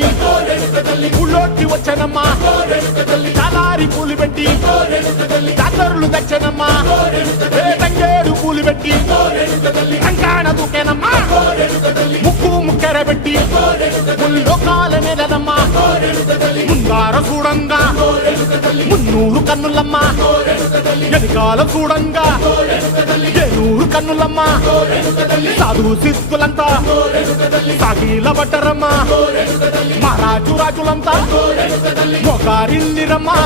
పెట్టి ఊళ్ళోకి వచ్చానమ్మా చాలారి పూలు పెట్టి జాతరులు తెచ్చానమ్మా తంగేడు పూలు పెట్టి కంకాణ దూకేనమ్మా ముక్కు ముక్కెర పెట్టి ముల్లోకాల నెలనమ్మా ముందార చూడంగా మున్నూరు కన్నులమ్మా ఎనకాల చూడంగా ఏనూరు కన్నులమ్మా సాధువు సిద్ధులంతా సాగిల బట్టరమ్మా మహారాజు రాజులంతా మొగారిల్లిరమ్మా